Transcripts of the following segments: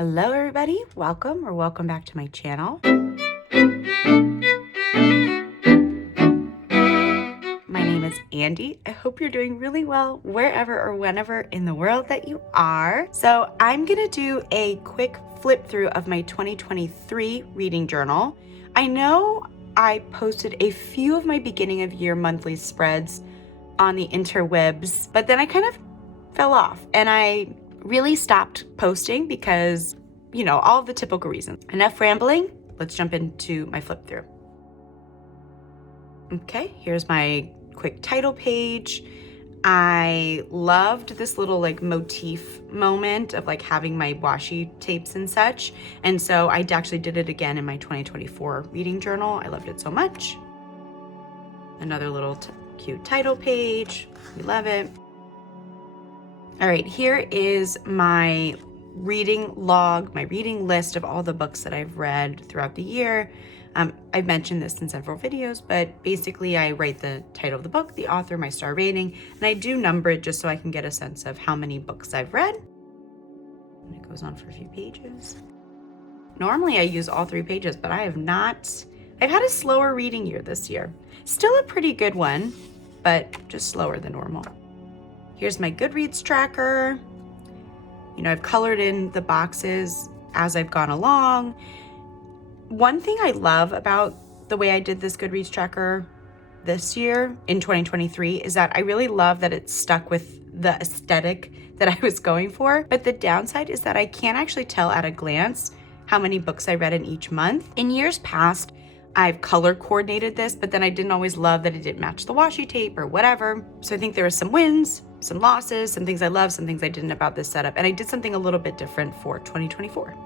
Hello everybody, welcome back to my channel. My name is Andy. I hope you're doing really well wherever or whenever in the world that you are. So I'm gonna do a quick flip through of my 2023 reading journal. I know I posted a few of my beginning of year monthly spreads on the interwebs, but then I kind of fell off and I really stopped posting because, all of the typical reasons. Enough rambling, let's jump into my flip through. Okay, here's my quick title page. I loved this little motif moment of having my washi tapes and such. And so I actually did it again in my 2024 reading journal. I loved it so much. Another little cute title page. We love it. All right, here is my reading log, my reading list of all the books that I've read throughout the year. I've mentioned this in several videos, but basically I write the title of the book, the author, my star rating, and I do number it just so I can get a sense of how many books I've read. And it goes on for a few pages. Normally I use all 3 pages, but I have not. I've had a slower reading year this year. Still a pretty good one, but just slower than normal. Here's my Goodreads tracker. I've colored in the boxes as I've gone along. One thing I love about the way I did this Goodreads tracker this year in 2023 is that I really love that it stuck with the aesthetic that I was going for. But the downside is that I can't actually tell at a glance how many books I read in each month. In years past, I've color coordinated this, but then I didn't always love that it didn't match the washi tape or whatever. So I think there were some wins, some losses, some things I loved, some things I didn't about this setup. And I did something a little bit different for 2024.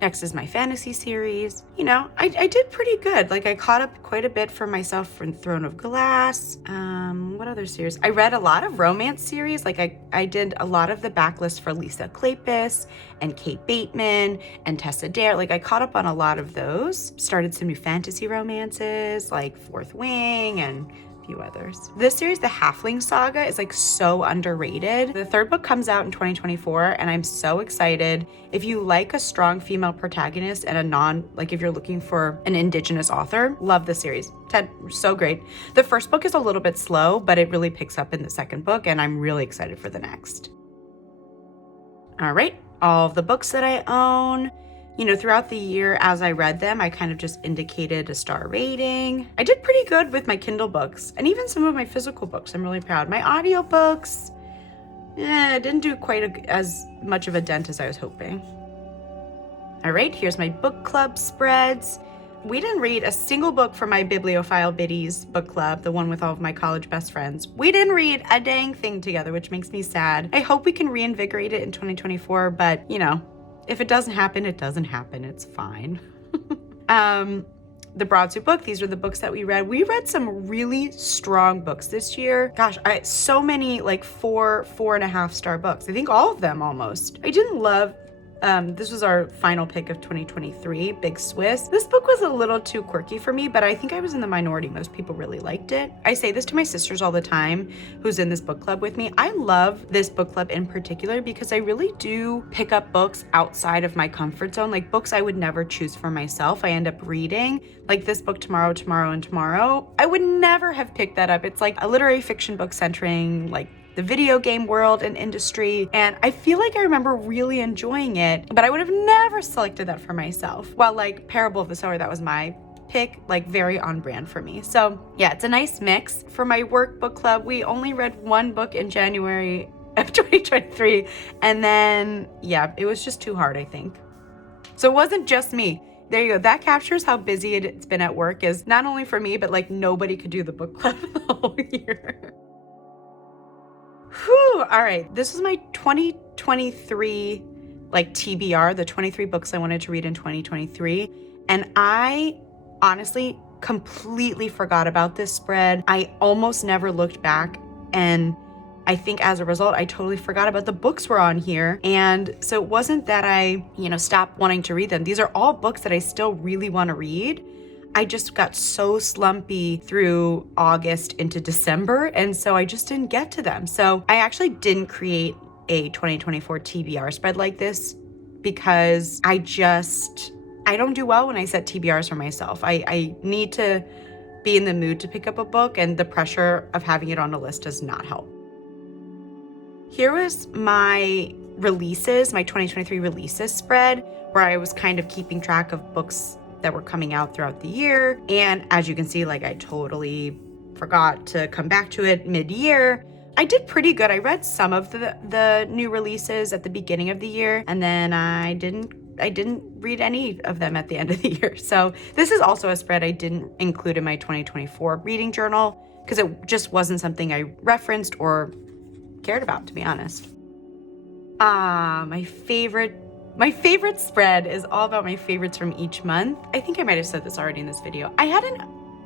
Next is my fantasy series. I did pretty good. I caught up quite a bit for myself from Throne of Glass. What other series? I read a lot of romance series. I did a lot of the backlist for Lisa Kleypas and Kate Bateman and Tessa Dare. I caught up on a lot of those. Started some new fantasy romances like Fourth Wing and few others. This series, the Halfling Saga, is so underrated. The 3rd book comes out in 2024 and I'm so excited. If you like a strong female protagonist and if you're looking for an indigenous author, love the series. So great. The 1st book is a little bit slow, but it really picks up in the 2nd book and I'm really excited for the next. All right, all of the books that I own. Throughout the year as I read them, I kind of just indicated a star rating. I did pretty good with my Kindle books and even some of my physical books. I'm really proud. My audiobooks, didn't do quite as much of a dent as I was hoping. All right, here's my book club spreads. We didn't read a single book from my Bibliophile Biddies book club, the one with all of my college best friends. We didn't read a dang thing together, which makes me sad. I hope we can reinvigorate it in 2024, but if it doesn't happen, it doesn't happen. It's fine. The Broadsword book, these are the books that we read. We read some really strong books this year. Gosh, so many 4.5 star books. I think all of them almost. I didn't love, this was our final pick of 2023, Big Swiss. This book was a little too quirky for me, but I think I was in the minority. Most people really liked it. I say this to my sisters all the time, who's in this book club with me. I love this book club in particular because I really do pick up books outside of my comfort zone, books I would never choose for myself. I end up reading, this book Tomorrow, and Tomorrow. I would never have picked that up. It's a literary fiction book centering the video game world and industry, and I feel I remember really enjoying it, but I would have never selected that for myself. While Parable of the Sower, that was my pick, very on brand for me. So yeah, it's a nice mix. For my work book club, we only read 1 book in January of 2023, and then yeah, it was just too hard, I think. So it wasn't just me. There you go. That captures how busy it's been at work, is not only for me, but nobody could do the book club the whole year. Whew, all right. This was my 2023 TBR, the 23 books I wanted to read in 2023. And I honestly completely forgot about this spread. I almost never looked back. And I think as a result, I totally forgot about the books were on here. And so it wasn't that I, stopped wanting to read them. These are all books that I still really want to read. I just got so slumpy through August into December. And so I just didn't get to them. So I actually didn't create a 2024 TBR spread like this because I don't do well when I set TBRs for myself. I need to be in the mood to pick up a book, and the pressure of having it on a list does not help. Here was my releases, my 2023 releases spread, where I was kind of keeping track of books that were coming out throughout the year. And as you can see, like I totally forgot to come back to it mid-year. I did pretty good. I read some of the new releases at the beginning of the year, and then I didn't read any of them at the end of the year. So this is also a spread I didn't include in my 2024 reading journal because it just wasn't something I referenced or cared about, to be honest. My favorite spread is all about my favorites from each month. I think I might have said this already in this video. I had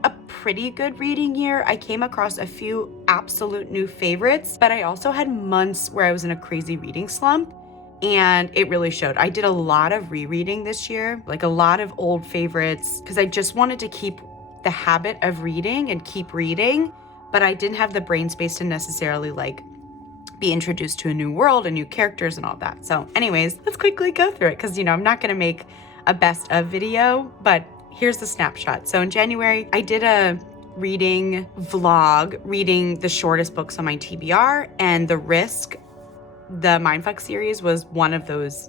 a pretty good reading year. I came across a few absolute new favorites, but I also had months where I was in a crazy reading slump, and it really showed. I did a lot of rereading this year, like a lot of old favorites, because I just wanted to keep the habit of reading and keep reading, but I didn't have the brain space to necessarily like be introduced to a new world and new characters and all that. So anyways, let's quickly go through it because, I'm not going to make a best of video, but here's the snapshot. So in January, I did a reading vlog, reading the shortest books on my TBR, and The Risk, the Mindfuck series, was one of those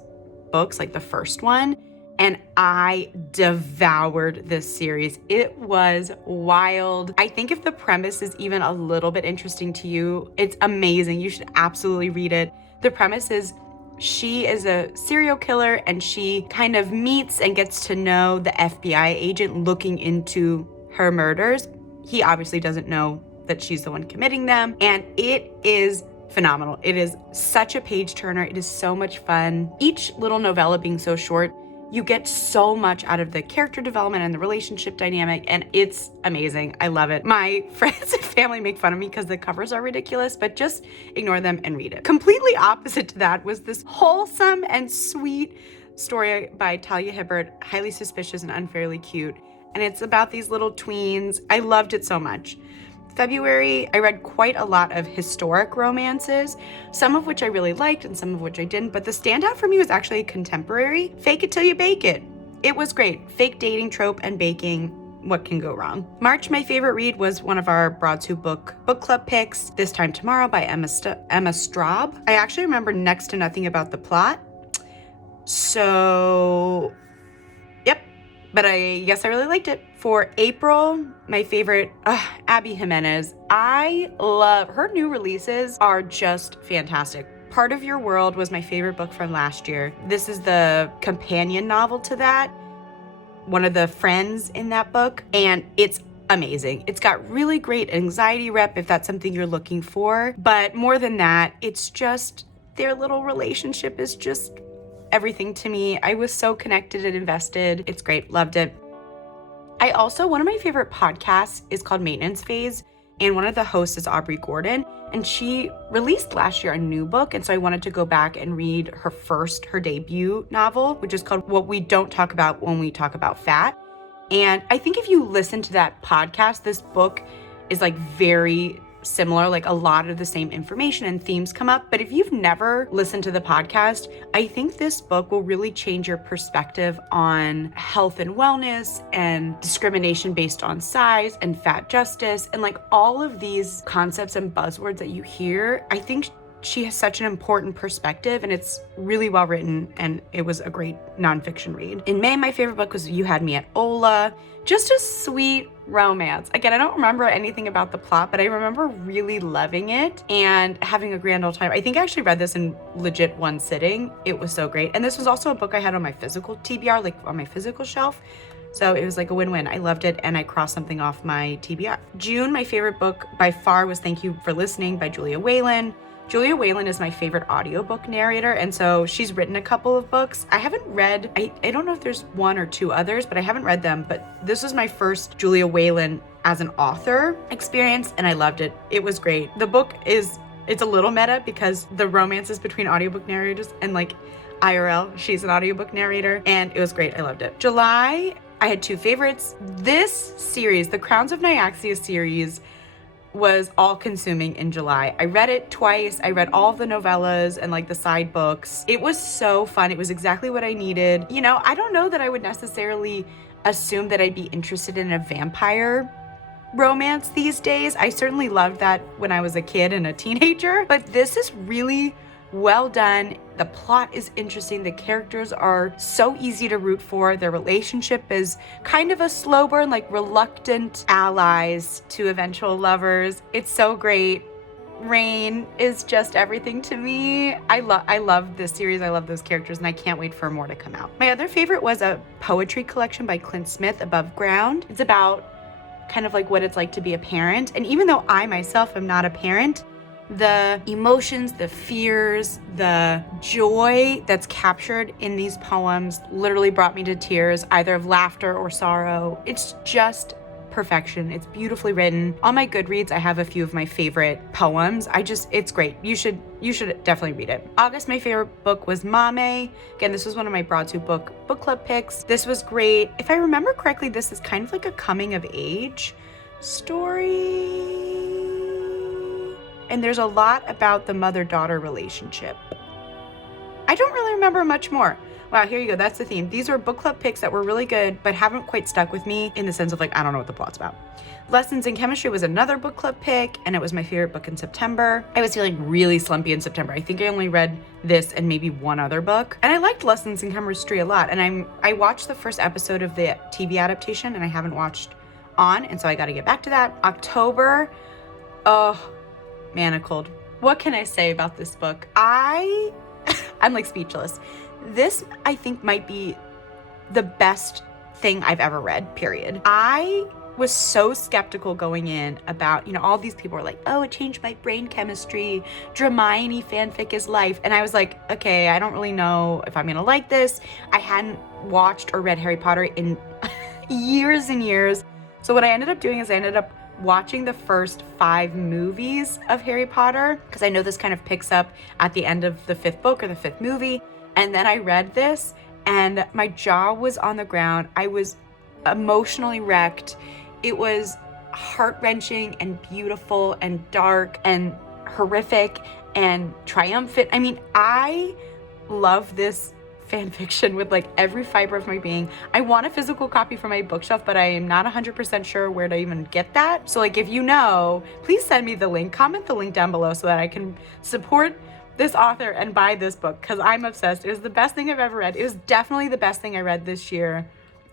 books, like the first one. And I devoured this series. It was wild. I think if the premise is even a little bit interesting to you, it's amazing. You should absolutely read it. The premise is she is a serial killer, and she kind of meets and gets to know the FBI agent looking into her murders. He obviously doesn't know that she's the one committing them, and it is phenomenal. It is such a page turner. It is so much fun. Each little novella being so short, you get so much out of the character development and the relationship dynamic, and it's amazing. I love it. My friends and family make fun of me because the covers are ridiculous, but just ignore them and read it. Completely opposite to that was this wholesome and sweet story by Talia Hibbert, Highly Suspicious and Unfairly Cute, and it's about these little tweens. I loved it so much. February, I read quite a lot of historic romances, some of which I really liked and some of which I didn't, but the standout for me was actually contemporary, Fake It Till You Bake It. It was great. Fake dating trope and baking, what can go wrong? March, my favorite read was one of our Broadshoot book club picks, This Time Tomorrow by Emma Straub. I actually remember next to nothing about the plot, so yep, but I guess I really liked it. For April, my favorite, Abby Jimenez. I love her new releases, are just fantastic. Part of Your World was my favorite book from last year. This is the companion novel to that, one of the friends in that book, and it's amazing. It's got really great anxiety rep if that's something you're looking for, but more than that, it's just their little relationship is just everything to me. I was so connected and invested. It's great. Loved it. One of my favorite podcasts is called Maintenance Phase, and one of the hosts is Aubrey Gordon, and she released last year a new book, and so I wanted to go back and read her debut novel, which is called What We Don't Talk About When We Talk About Fat. And I think if you listen to that podcast, this book is like very similar, like a lot of the same information and themes come up. But if you've never listened to the podcast, I think this book will really change your perspective on health and wellness and discrimination based on size and fat justice and like all of these concepts and buzzwords that you hear. I think she has such an important perspective, and it's really well written, and it was a great nonfiction read. In May, my favorite book was You Had Me at Ola. Just a sweet romance. Again, I don't remember anything about the plot, but I remember really loving it and having a grand old time. I think I actually read this in legit one sitting. It was so great. And this was also a book I had on my physical TBR, like on my physical shelf. So it was like a win-win. I loved it, and I crossed something off my TBR. June, my favorite book by far was Thank You for Listening by Julia Whalen. Julia Whalen is my favorite audiobook narrator, and so she's written a couple of books. I haven't read, I don't know if there's one or two others, but I haven't read them, but this was my first Julia Whalen as an author experience, and I loved it. It was great. The book it's a little meta because the romance is between audiobook narrators and like IRL, she's an audiobook narrator, and it was great. I loved it. July, I had two favorites. This series, the Crowns of Nyaxia series, was all consuming in July. I read it twice. I read all of the novellas and like the side books. It was so fun. It was exactly what I needed. You know, I don't know that I would necessarily assume that I'd be interested in a vampire romance these days. I certainly loved that when I was a kid and a teenager, but this is really well done. The plot is interesting. The characters are so easy to root for. Their relationship is kind of a slow burn, like reluctant allies to eventual lovers. It's so great. Rain is just everything to me. I love this series. I love those characters, and I can't wait for more to come out. My other favorite was a poetry collection by Clint Smith, Above Ground. It's about kind of like what it's like to be a parent. And even though I myself am not a parent, the emotions, the fears, the joy that's captured in these poems literally brought me to tears, either of laughter or sorrow. It's just perfection. It's beautifully written. On my Goodreads, I have a few of my favorite poems. It's great. You should definitely read it. August, my favorite book was Mame. Again, this was one of my Broadsword book club picks. This was great. If I remember correctly, this is kind of like a coming of age story. And there's a lot about the mother-daughter relationship. I don't really remember much more. Wow, here you go. That's the theme. These are book club picks that were really good, but haven't quite stuck with me in the sense of like, I don't know what the plot's about. Lessons in Chemistry was another book club pick, and it was my favorite book in September. I was feeling really slumpy in September. I think I only read this and maybe one other book. And I liked Lessons in Chemistry a lot. And I watched the first episode of the TV adaptation, and I haven't watched on, and so I got to get back to that. October, oh, Manacled. What can I say about this book? I'm like speechless. This, I think, might be the best thing I've ever read, period. I was so skeptical going in about, all these people were like, oh, it changed my brain chemistry. Hermione fanfic is life. And I was like, okay, I don't really know if I'm gonna like this. I hadn't watched or read Harry Potter in years and years. So what I ended up doing is I ended up watching the first 5 movies of Harry Potter, because I know this kind of picks up at the end of the 5th book or the 5th movie. And then I read this and my jaw was on the ground. I was emotionally wrecked. It was heart-wrenching and beautiful and dark and horrific and triumphant. I mean, I love this fan fiction with like every fiber of my being. I want a physical copy for my bookshelf, but I am not 100% sure where to even get that. So like, if you know, please send me the link, comment the link down below so that I can support this author and buy this book, because I'm obsessed. It was the best thing I've ever read. It was definitely the best thing I read this year.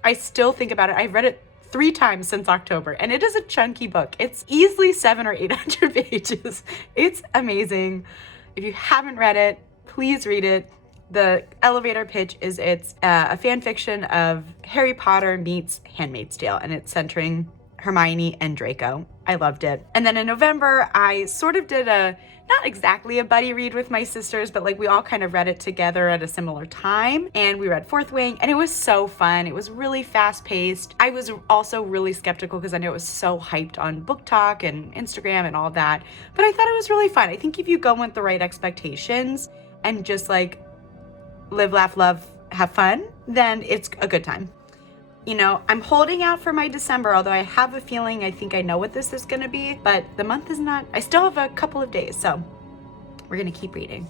I still think about it. I've read it 3 times since October, and it is a chunky book. It's easily 700 or 800 pages. It's amazing. If you haven't read it, please read it. The elevator pitch is it's a fan fiction of Harry Potter meets Handmaid's Tale, and it's centering Hermione and Draco. I loved it. And then in November, I sort of did not exactly a buddy read with my sisters, but like we all kind of read it together at a similar time. And we read Fourth Wing, and it was so fun. It was really fast paced. I was also really skeptical because I know it was so hyped on Book Talk and Instagram and all that. But I thought it was really fun. I think if you go with the right expectations and just like live, laugh, love, have fun, then it's a good time. I'm holding out for my December, although I have a feeling I think I know what this is going to be, but the month is not. I still have a couple of days, so we're going to keep reading.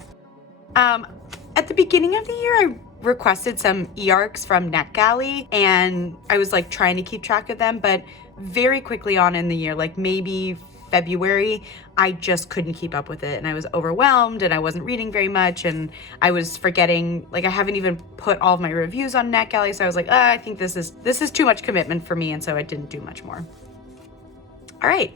At the beginning of the year, I requested some e-arcs from NetGalley, and I was like trying to keep track of them, but very quickly on in the year, like maybe February, I just couldn't keep up with it, and I was overwhelmed, and I wasn't reading very much, and I was forgetting, like I haven't even put all of my reviews on NetGalley, so I was like, I think this is too much commitment for me, and so I didn't do much more. All right,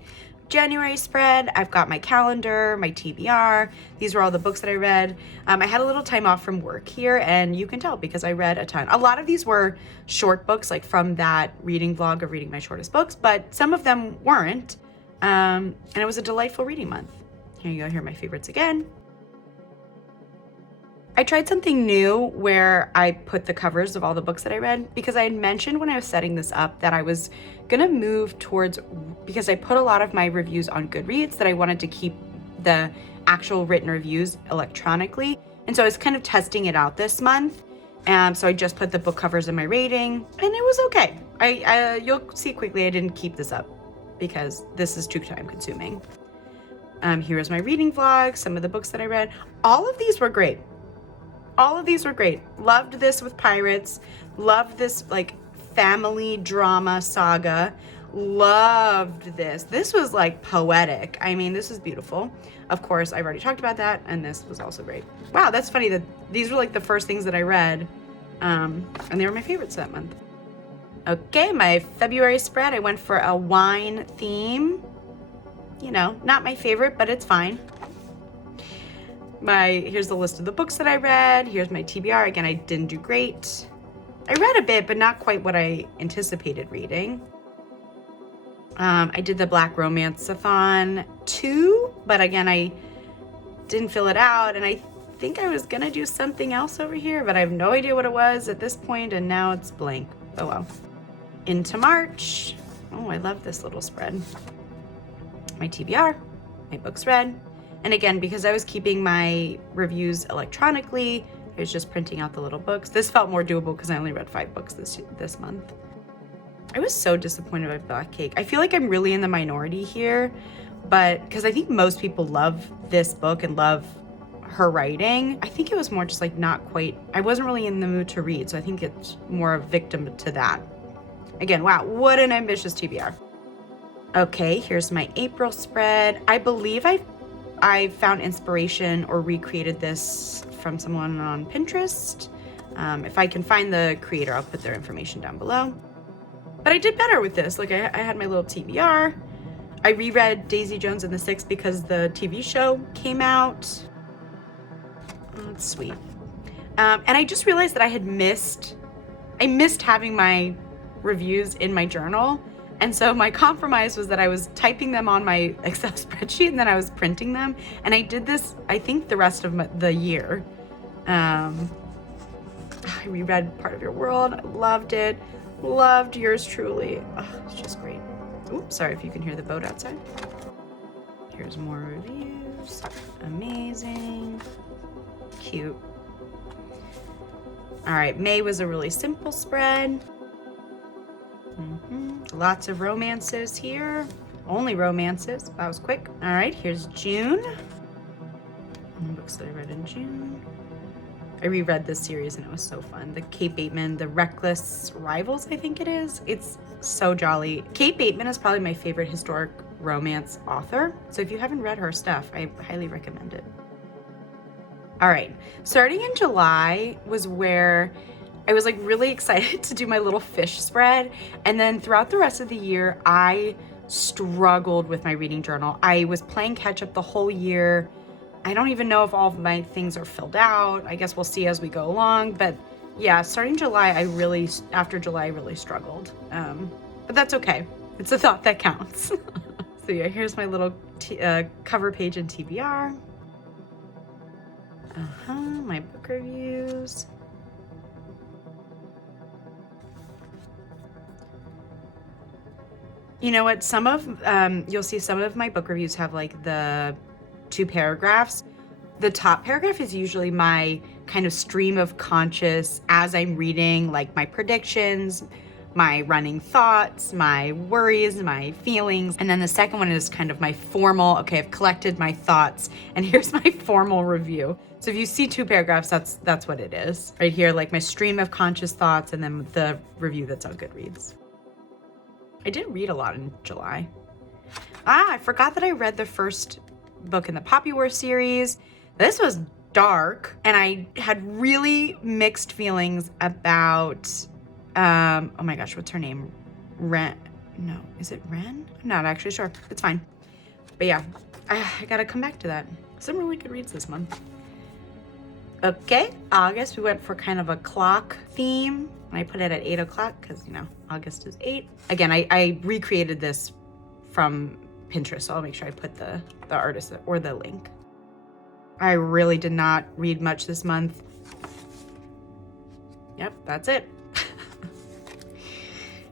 January spread, I've got my calendar, my TBR. These were all the books that I read. I had a little time off from work here, and you can tell because I read a ton. A lot of these were short books, like from that reading vlog of reading my shortest books, but some of them weren't. And it was a delightful reading month. Here you go, here are my favorites again. I tried something new where I put the covers of all the books that I read, because I had mentioned when I was setting this up that I was gonna move towards, because I put a lot of my reviews on Goodreads, that I wanted to keep the actual written reviews electronically. And so I was kind of testing it out this month. So I just put the book covers in my rating, and it was okay. You'll see quickly I didn't keep this up because this is too time consuming. Here's my reading vlog, some of the books that I read. All of these were great. All of these were great. Loved this with pirates. Loved this like family drama saga. Loved this. This was like poetic. I mean, this is beautiful. Of course, I've already talked about that, and this was also great. Wow, that's funny that these were like the first things that I read, and they were my favorites that month. Okay, my February spread, I went for a wine theme. You know, not my favorite, but it's fine. Here's the list of the books that I read. Here's my TBR. Again, I didn't do great. I read a bit, but not quite what I anticipated reading. I did the Black Romance-a-thon 2, but again, I didn't fill it out, and I think I was gonna do something else over here, but I have no idea what it was at this point, and now it's blank. Oh well. Into March. Oh, I love this little spread. My TBR, my books read. And again, because I was keeping my reviews electronically, I was just printing out the little books. This felt more doable because I only read 5 books this month. I was so disappointed by Black Cake. I feel like I'm really in the minority here, but because I think most people love this book and love her writing. I think it was more just like not quite, I wasn't really in the mood to read, so I think it's more a victim to that. Again, wow, what an ambitious TBR. Okay, here's my April spread. I believe I found inspiration or recreated this from someone on Pinterest. If I can find the creator, I'll put their information down below. But I did better with this. Like I had my little TBR. I reread Daisy Jones and the Six because the TV show came out. Oh, that's sweet. And I just realized that I missed having my reviews in my journal. And so my compromise was that I was typing them on my Excel spreadsheet and then I was printing them. And I did this, I think, the rest of the year. I reread Part of Your World. I loved it. Loved Yours Truly. Oh, it's just great. Oops, sorry if you can hear the boat outside. Here's more reviews. Amazing. Cute. All right, May was a really simple spread. Lots of romances here. Only romances. That was quick. All right, here's June. Books that I read in June. I reread this series and it was so fun. The Kate Bateman, The Reckless Rivals, I think it is. It's so jolly. Kate Bateman is probably my favorite historic romance author. So if you haven't read her stuff, I highly recommend it. All right, starting in July was where I was like really excited to do my little fish spread. And then throughout the rest of the year, I struggled with my reading journal. I was playing catch up the whole year. I don't even know if all of my things are filled out. I guess we'll see as we go along. But yeah, starting July, after July, I really struggled. But that's okay. It's a thought that counts. So yeah, here's my little cover page in TBR. My book reviews. You know what? You'll see some of my book reviews have like the 2 paragraphs. The top paragraph is usually my kind of stream of conscious as I'm reading, like my predictions, my running thoughts, my worries, my feelings. And then the second one is kind of my formal, okay, I've collected my thoughts and here's my formal review. So if you see 2 paragraphs, that's what it is. Right here, like my stream of conscious thoughts and then the review that's on Goodreads. I did read a lot in July. I forgot that I read the first book in the Poppy War series. This was dark, and I had really mixed feelings about, oh my gosh, what's her name? Ren? No, is it Ren? I'm not actually sure. It's fine. But yeah, I gotta come back to that. Some really good reads this month. Okay, August, we went for kind of a clock theme. I put it at 8 o'clock because, you know, August is 8. Again, I recreated this from Pinterest, so I'll make sure I put the artist or the link. I really did not read much this month. Yep, that's it.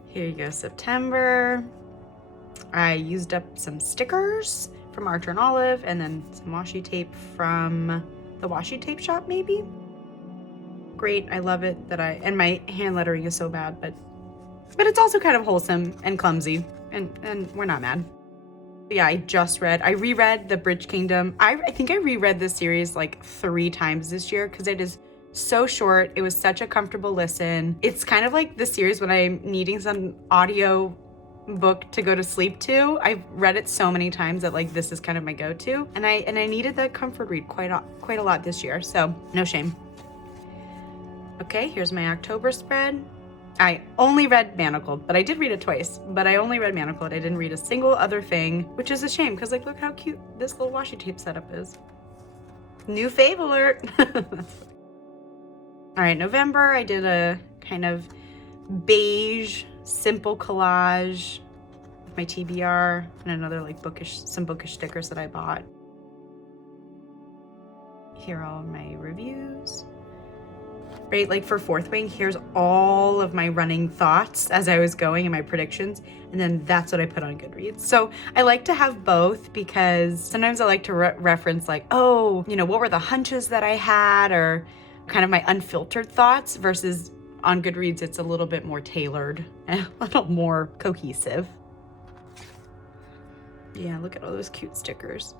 Here you go, September. I used up some stickers from Archer and Olive and then some washi tape from the washi tape shop, maybe. Great, I love it and my hand lettering is so bad, but but it's also kind of wholesome and clumsy, and we're not mad. Yeah, I reread The Bridge Kingdom. I think I reread this series like 3 times this year because it is so short. It was such a comfortable listen. It's kind of like the series when I'm needing some audio book to go to sleep to. I've read it so many times that like this is kind of my go-to, and I needed the comfort read quite a lot this year, so no shame. Okay, here's my October spread. I only read Manacled, but I did read it twice, but I only read Manacled. I didn't read a single other thing, which is a shame because like look how cute this little washi tape setup is. New fave alert. That's funny. All right, November, I did a kind of beige, simple collage with my TBR and another like some bookish stickers that I bought. Here are all my reviews. Right, like for Fourth Wing, here's all of my running thoughts as I was going and my predictions, and then that's what I put on Goodreads. So I like to have both because sometimes I like to reference like, oh, you know, what were the hunches that I had, or kind of my unfiltered thoughts, versus on Goodreads, it's a little bit more tailored and a little more cohesive. Yeah, look at all those cute stickers.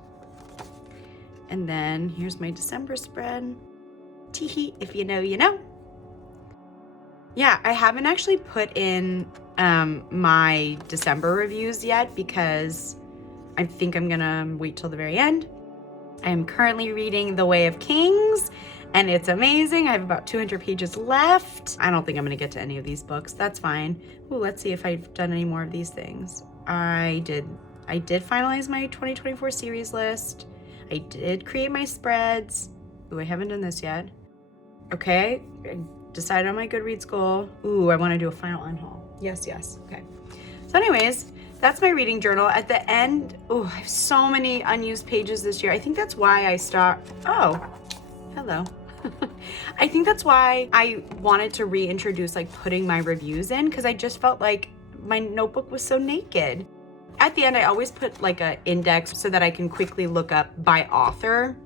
And then here's my December spread. Teehee, if you know, you know. Yeah, I haven't actually put in my December reviews yet because I think I'm gonna wait till the very end. I am currently reading The Way of Kings, and it's amazing. I have about 200 pages left. I don't think I'm gonna get to any of these books. That's fine. Ooh, let's see if I've done any more of these things. I did finalize my 2024 series list. I did create my spreads. Ooh, I haven't done this yet. Okay, I decided on my Goodreads goal. Ooh, I want to do a final unhaul. Yes. Okay. So anyways, that's my reading journal. At the end, ooh, I have so many unused pages this year. I think that's why I stopped. Oh, hello. I think that's why I wanted to reintroduce like putting my reviews in, because I just felt like my notebook was so naked. At the end, I always put like an index so that I can quickly look up by author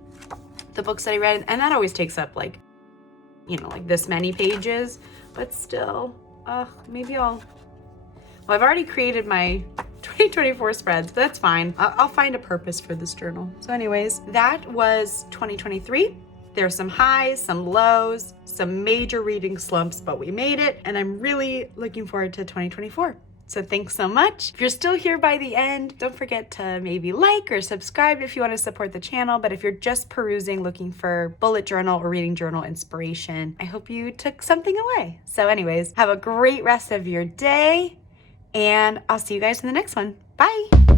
the books that I read, and that always takes up like, you know, like this many pages, but still, maybe well, I've already created my 2024 spreads, but that's fine. I'll find a purpose for this journal. So anyways, that was 2023. There's some highs, some lows, some major reading slumps, but we made it, and I'm really looking forward to 2024. So thanks so much. If you're still here by the end, don't forget to maybe like or subscribe if you want to support the channel. But if you're just perusing, looking for bullet journal or reading journal inspiration, I hope you took something away. So anyways, have a great rest of your day, and I'll see you guys in the next one. Bye.